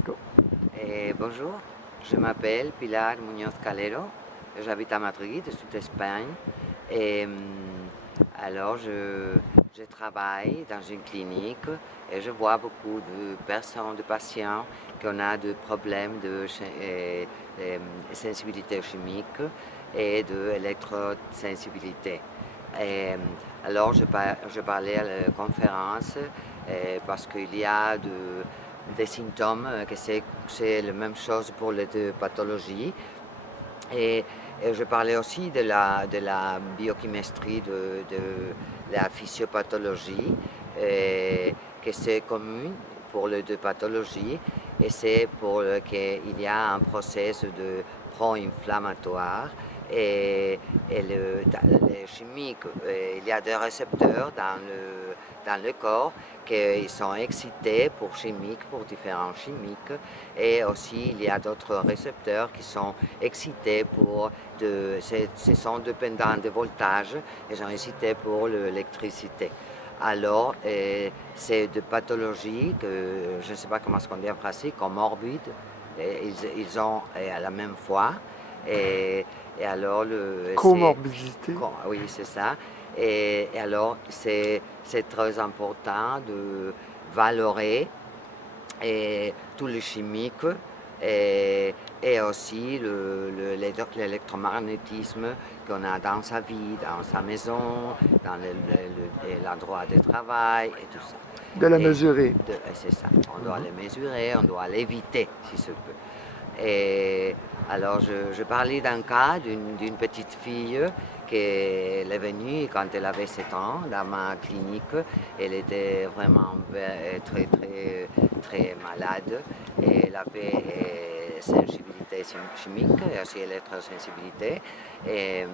Go. Bonjour, je m'appelle Pilar Muñoz Calero, j'habite à Madrid, sud d'Espagne. Et alors, je travaille dans une clinique et je vois beaucoup de personnes, de patients qui ont des problèmes de sensibilité chimique et d'électrosensibilité. Et, alors, je parlais à la conférence parce qu'il y a des symptômes, que c'est la même chose pour les deux pathologies. Et je parlais aussi de la biochimistrie, de la physiopathologie, que c'est commun pour les deux pathologies, et c'est pour qu'il y a un processus de pro-inflammatoire. Les chimiques, il y a des récepteurs dans le corps qui sont excités pour différents chimiques, et aussi il y a d'autres récepteurs qui sont excités ce sont dépendants de voltage, et sont excités pour l'électricité. Alors, c'est des pathologies que je ne sais pas comment on dit en français, comorbides, ils ont à la même fois. Et alors, Comorbidité. oui, c'est ça. Et alors, c'est très important de valoriser tous les chimiques et aussi l'électromagnétisme qu'on a dans sa vie, dans sa maison, dans l'endroit de travail et tout ça. De la mesurer. C'est ça. On doit les mesurer, on doit l'éviter si se peut. Et alors, je parlais d'un cas d'une petite fille qui est venue quand elle avait 7 ans dans ma clinique. Elle était vraiment très, très, très malade. Et elle avait sensibilité chimique et aussi électrosensibilité. Et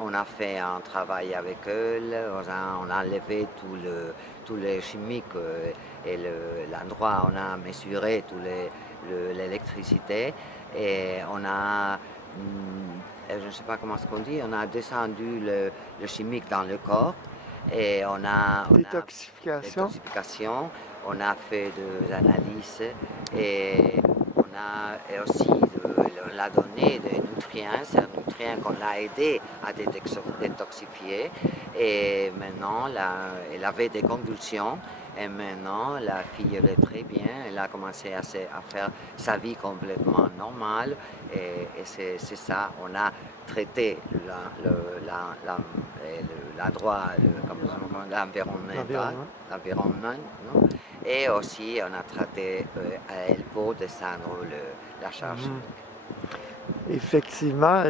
on a fait un travail avec elle. On a enlevé tous les chimiques et l'endroit, on a mesuré l'électricité, et on a, je ne sais pas comment on dit, on a descendu le chimique dans le corps, et Détoxification. on a fait des analyses, et et aussi on a donné des nutriments, c'est un nutrient qu'on l'a aidé à détoxifier, et maintenant elle avait des convulsions. Et maintenant, la fille, elle est très bien. Elle a commencé à faire sa vie complètement normale. Et c'est ça. On a traité l'environnement, non? Et aussi, on a traité à elle pour descendre la charge chimique. Effectivement,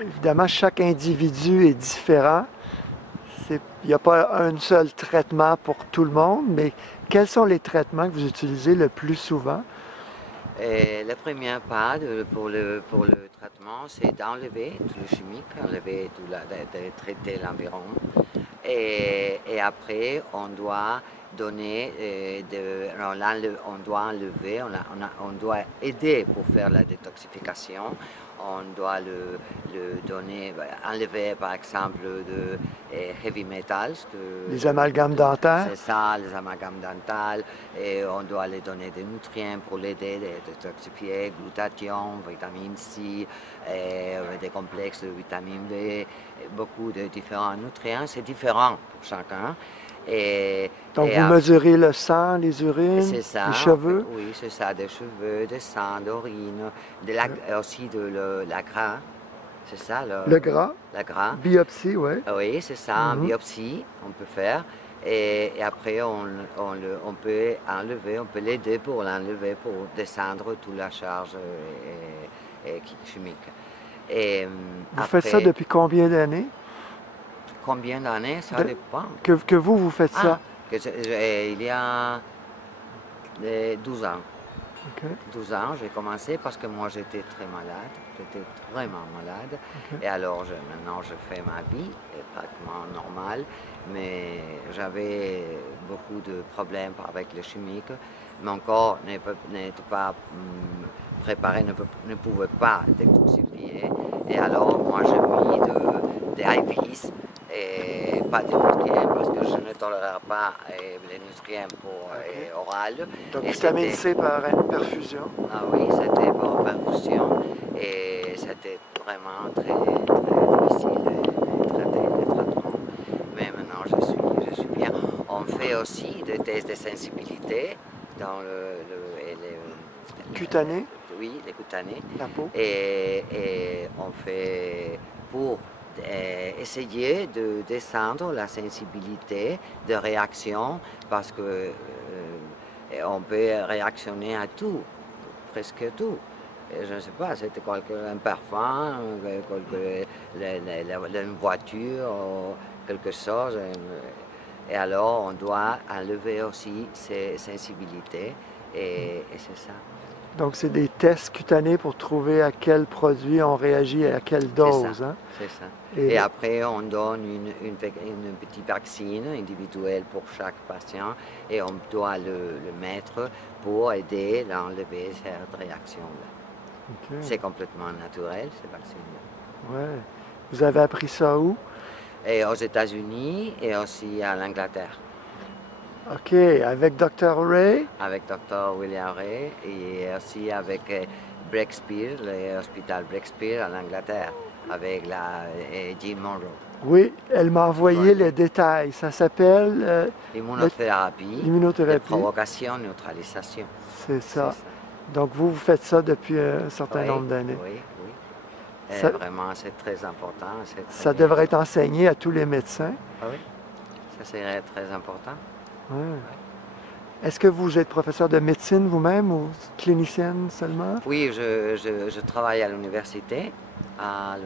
évidemment, chaque individu est différent. Il n'y a pas un seul traitement pour tout le monde, mais quels sont les traitements que vous utilisez le plus souvent? La première part pour le traitement, c'est d'enlever tout le chimique, de traiter l'environnement. Et après, on doit donner, on doit enlever, on doit aider pour faire la détoxification. On doit le donner, enlever par exemple de heavy metals. Les amalgames dentaires? C'est ça, les amalgames dentaires. Et on doit les donner des nutriments pour l'aider à détoxifier, glutathion, vitamine C, des complexes de vitamine B, beaucoup de différents nutriments. C'est différent pour chacun. Donc, vous mesurez le sang, les urines, ça, les cheveux? Oui, c'est ça, des cheveux, des sangs, d'urine, aussi de la gras. C'est ça, le gras? La gras. Biopsie, oui. Oui, c'est ça, biopsie, on peut faire. Et après, on peut enlever, on peut l'aider pour l'enlever, pour descendre toute la charge chimique. Vous faites ça depuis combien d'années? Combien d'années, ça dépend. Que vous faites ça? Il y a 12 ans. Okay. 12 ans, j'ai commencé parce que moi j'étais très malade, j'étais vraiment malade. Okay. Et alors maintenant je fais ma vie, pratiquement normale, mais j'avais beaucoup de problèmes avec les chimiques. Mon corps n'était pas préparé, ne pouvait pas détoxifier. Et alors moi j'ai mis des IVs pas de nutriments parce que je ne tolère pas les nutriments orales. Donc, Et vitamine C par perfusion. Ah oui, c'était par perfusion et c'était vraiment très difficile de traiter les traitements. Mais maintenant, je suis bien. On fait aussi des tests de sensibilité dans Cutané, oui, les cutanés. la peau. Et on fait pour essayer de descendre la sensibilité de réaction parce que on peut réactionner à tout, presque tout. Et je ne sais pas, c'était un parfum, une voiture, quelque chose. Et alors, on doit enlever aussi ces sensibilités et c'est ça. Donc, c'est des tests cutanés pour trouver à quel produit on réagit et à quelle dose. Hein? C'est ça. Et après, on donne une petite vaccine individuelle pour chaque patient et on doit le mettre pour aider à enlever cette réaction-là. Okay. C'est complètement naturel, ces vaccins-là. Ouais. Vous avez appris ça où? Et aux États-Unis et aussi à l'Angleterre. OK. Avec Dr. Ray? Avec Dr. William Ray et aussi avec Breakspear, l'hôpital Breakspear en Angleterre, avec Jean Monroe. Oui, elle m'a envoyé les détails. Ça s'appelle... l'immunothérapie. L'immunothérapie. Provocation, neutralisation. C'est ça. Donc, vous faites ça depuis un certain nombre d'années. Oui, oui. Ça, vraiment, c'est très important. Ça devrait être enseigné à tous les médecins. Ah oui, ça serait très important. Ouais. Est-ce que vous êtes professeur de médecine vous-même ou clinicienne seulement? Oui, je travaille à l'université à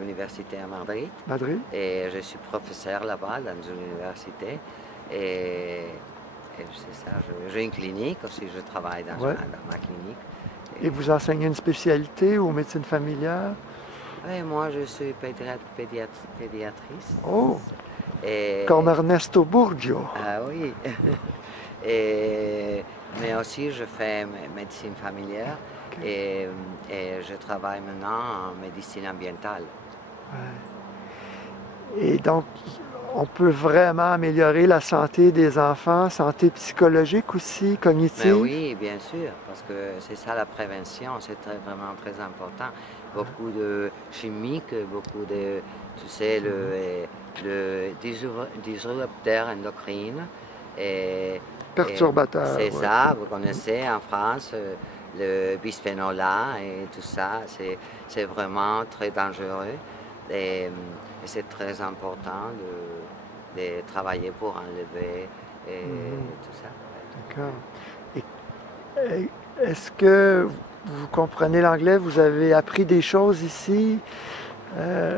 Madrid. Madrid? Et je suis professeur là-bas dans une université. Et c'est ça, j'ai une clinique aussi, je travaille dans ma clinique. Et vous enseignez une spécialité ou médecine familiale? Oui, moi je suis pédiatrice. Oh! Comme Ernesto Burgio. Ah oui. Mais aussi je fais médecine familiale et je travaille maintenant en médecine ambientale. Ouais. Et donc, on peut vraiment améliorer la santé des enfants, santé psychologique aussi, cognitive? Mais oui, bien sûr, parce que c'est ça la prévention, c'est vraiment très important. Beaucoup de chimiques, beaucoup de, tu sais, le disrupteur endocrine. Perturbateur. C'est ça, vous connaissez en France, le bisphénol A et tout ça, c'est vraiment très dangereux. Et c'est très important de travailler pour enlever tout ça. D'accord. Est-ce que vous comprenez l'anglais? Vous avez appris des choses ici?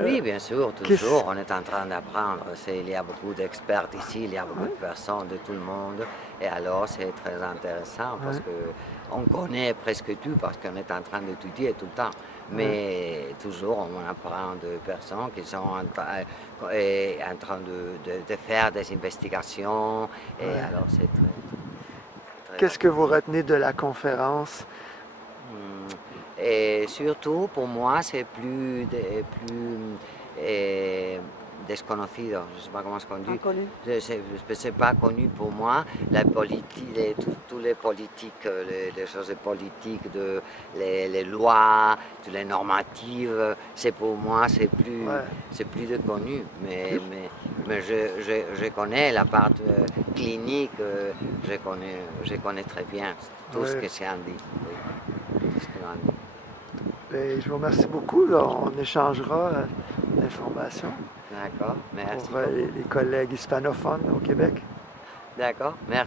Oui, bien sûr, toujours. On est en train d'apprendre. Il y a beaucoup d'experts ici, il y a beaucoup de personnes de tout le monde. Et alors, c'est très intéressant parce qu'on connaît presque tout parce qu'on est en train d'étudier tout le temps. Mais toujours, on apprend de personnes qui sont en train de faire des investigations. Et alors, c'est très Qu'est-ce que vous retenez de la conférence? Et surtout, pour moi, c'est plus desconocido, je ne sais pas comment on dit. C'est pas connu pour moi. La politique, toutes les politiques, les choses politiques, les lois, toutes les normatives, c'est pour moi, c'est plus de connu. Mais je connais la part clinique, je connais très bien tout ce que c'est dit. Oui. Tout ce qu'on dit. Bien, je vous remercie beaucoup. Là, on échangera l'information. D'accord, merci. Pour les collègues hispanophones au Québec. D'accord, merci.